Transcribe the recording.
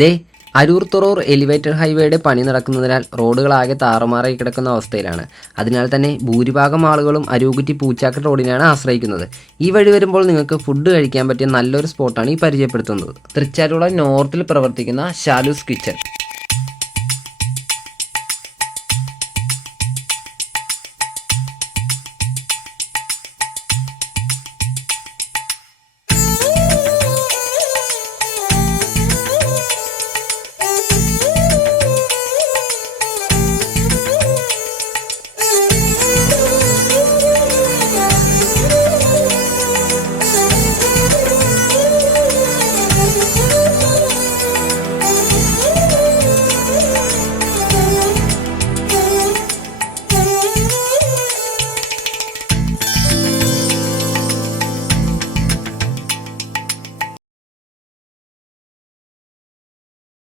ദേ Aroor തുറൂർ elevated ഹൈവേയുടെ പണി നടക്കുന്നതിനാൽ റോഡുകളാകെ താറുമാറായി കിടക്കുന്ന അവസ്ഥയിലാണ്. അതിനാൽ തന്നെ ഭൂരിഭാഗം ആളുകളും അരൂകുറ്റി പൂച്ചാക്കൽ റോഡിനാണ് ആശ്രയിക്കുന്നത്. ഈ വഴി വരുമ്പോൾ നിങ്ങൾക്ക് ഫുഡ് കഴിക്കാൻ പറ്റിയ നല്ലൊരു സ്പോട്ടാണ് ഈ പരിചയപ്പെടുത്തുന്നത്. തൃച്ചാറ്റുള്ള നോർത്തിൽ പ്രവർത്തിക്കുന്ന ഷാലൂസ് കിച്ചൺ.